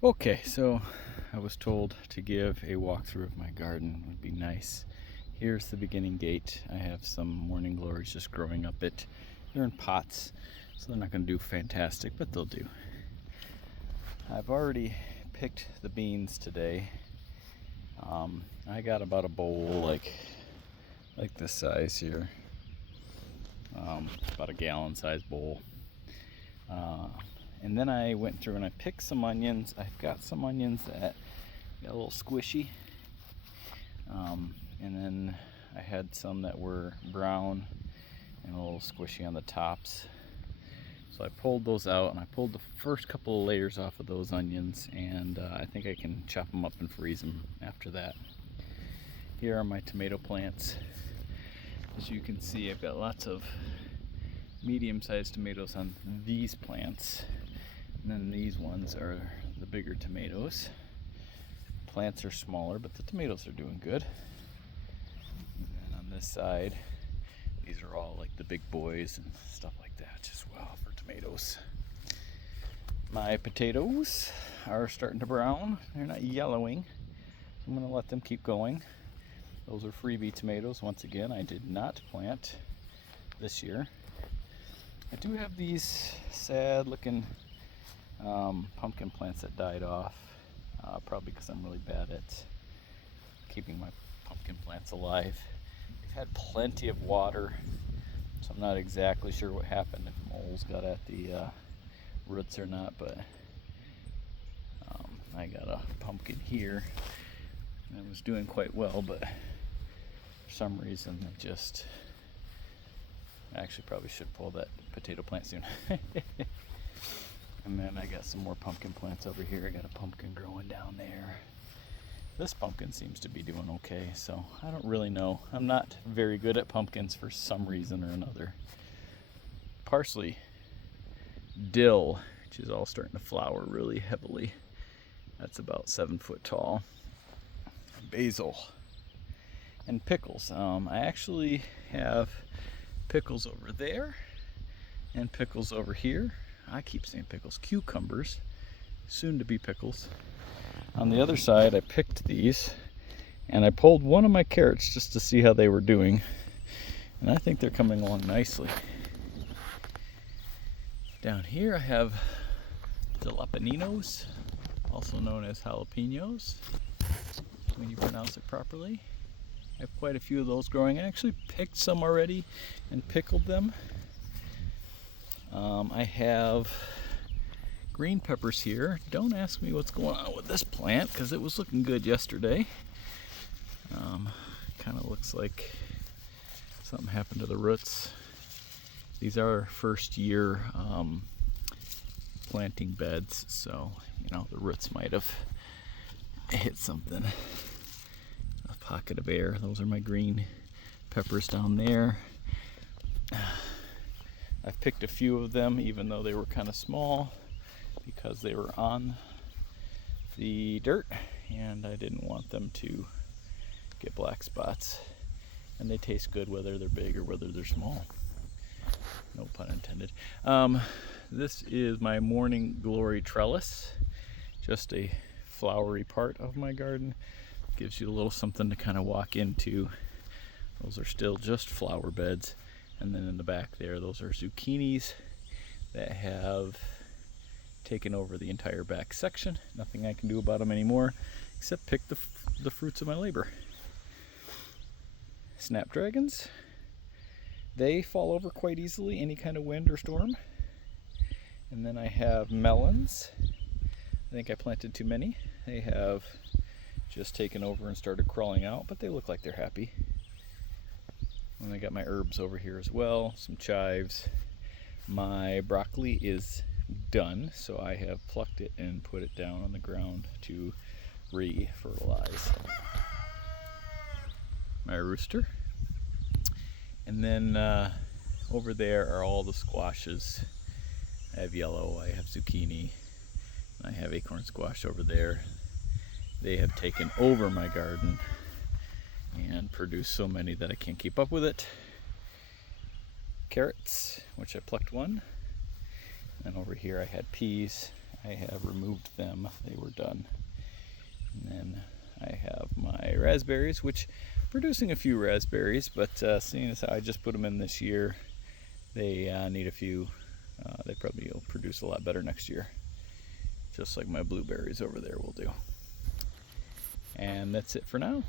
Okay, so I was told to give a walkthrough of my garden. Would be nice. Here's the beginning gate. I have some morning glories just growing up it. They're in pots, so they're not going to do fantastic, but they'll do. I've already picked the beans today. I got about a bowl like this size here, about a gallon size bowl. And then I went through and I picked some onions. I've got some onions that got a little squishy. And then I had some that were brown and a little squishy on the tops. So I pulled those out and I pulled the first couple of layers off of those onions, and I think I can chop them up and freeze them after that. Here are my tomato plants. As you can see, I've got lots of medium-sized tomatoes on these plants. And then these ones are the bigger tomatoes. Plants are smaller, but the tomatoes are doing good. And then on this side, these are all like the big boys and stuff like that as well for tomatoes. My potatoes are starting to brown. They're not yellowing. I'm going to let them keep going. Those are freebie tomatoes. Once again, I did not plant this year. I do have these sad looking pumpkin plants that died off, probably because I'm really bad at keeping my pumpkin plants alive. They've had plenty of water, so I'm not exactly sure what happened, if moles got at the roots or not, but I got a pumpkin here and it was doing quite well, but for some reason it just, I actually probably should pull that potato plant soon. And then I got some more pumpkin plants over here. I got a pumpkin growing down there. This pumpkin seems to be doing okay, so I don't really know. I'm not very good at pumpkins for some reason or another. Parsley, dill, which is all starting to flower really heavily. That's about 7 foot tall. Basil and pickles. I actually have pickles over there and pickles over here. I keep saying pickles. Cucumbers, soon to be pickles. On the other side, I picked these and I pulled one of my carrots just to see how they were doing, and I think they're coming along nicely. Down here I have jalapenos, also known as jalapenos when you pronounce it properly. I have quite a few of those growing. I actually picked some already and pickled them. I have green peppers here. Don't ask me what's going on with this plant because it was looking good yesterday. Kind of looks like something happened to the roots. These are first year planting beds, so the roots might have hit something. A pocket of air. Those are my green peppers down there. I've picked a few of them even though they were kind of small because they were on the dirt and I didn't want them to get black spots. And they taste good whether they're big or whether they're small. No pun intended. This is my morning glory trellis. Just a flowery part of my garden. Gives you a little something to kind of walk into. Those are still just flower beds. And then in the back there, those are zucchinis that have taken over the entire back section. Nothing I can do about them anymore, except pick the fruits of my labor. Snapdragons, they fall over quite easily, any kind of wind or storm. And then I have melons. I think I planted too many. They have just taken over and started crawling out, but they look like they're happy. And I got my herbs over here as well, some chives. My broccoli is done, so I have plucked it and put it down on the ground to re-fertilize. My rooster. And then over there are all the squashes. I have yellow, I have zucchini, and I have acorn squash over there. They have taken over my garden and produce so many that I can't keep up with it. Carrots, which I plucked one. And over here I had peas I have removed them. They were done. And then I have my raspberries, which producing a few raspberries, but seeing as how I just put them in this year, they need a few. They probably will produce a lot better next year, just like my blueberries over there will do. And that's it for now.